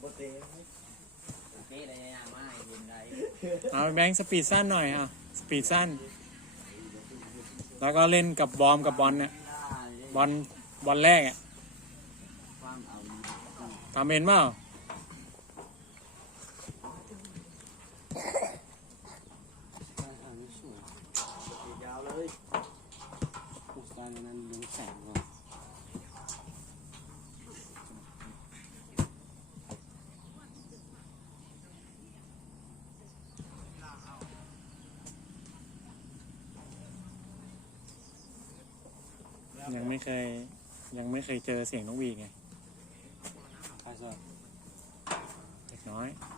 โปรเตนโอเคเลยนะมาให้ยืนได้เอาแบงค์สปีดสั้นหน่อยอะสปีดสั้น แล้วก็เล่นกับบอมกับบอลเนี่ยบอลบอลแรกอะความเอาทำเองเปล่า อันนี้สวย ยาวเลย อุตส่าห์นั้นเลี้ยงแสงว่ะ ยังไม่เคย ยังไม่เคยเจอเสียงนกหวีดไงใครจะเด็กน้อยคนไหนจะ